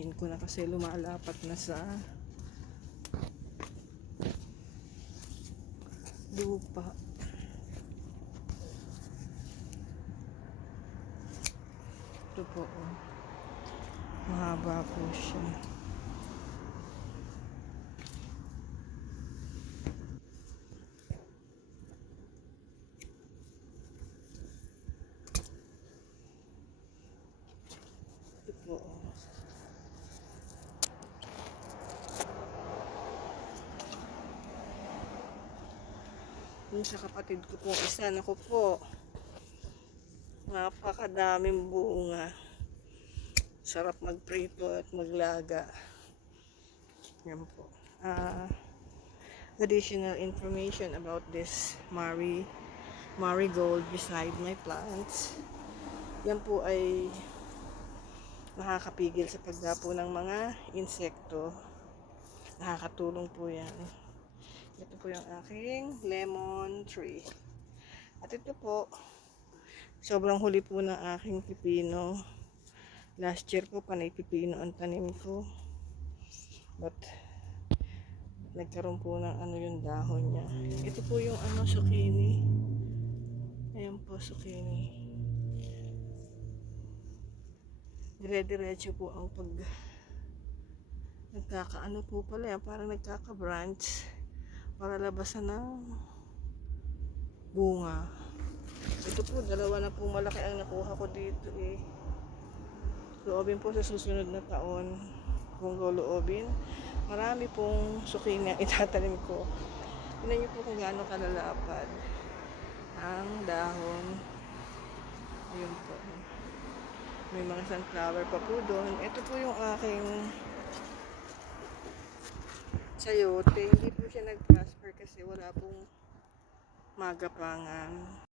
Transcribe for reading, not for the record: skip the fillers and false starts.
aanihin ko na kasi lumalapat na sa lupa. Ito po, oh. Mahaba po siya. Ito po, oh. Yung sa kapatid ko po isa, naku po, napakadaming bunga. Sarap magprito at maglaga. Yan po. Additional information about this marigold beside my plants. Yan po ay nakakapigil sa pagdapo ng mga insekto. Nakakatulong po yan. Ito po yung aking lemon tree. At ito po, sobrang huli po ng aking pipino. Last year po, panay pipino ang tanim ko. But, nagkaroon po ng yung dahon niya. Ito po yung zucchini. Ayan po, zucchini. Dire-diretso po ang nagkakaano po pala yan, parang nagkaka-branch para labasan ng bunga. Ito po, dalawa na po malaki ang nakuha ko dito eh. Loobin po sa susunod na taon kung loloobin. Marami pong zucchini ang itatanim ko. Tingnan niyo po kung gaano kalalapad ang dahon. Ayun po. May mga sunflower pa po doon. Ito po yung aking sayote. Hindi po siya nag-prosper kasi wala pong magapangan.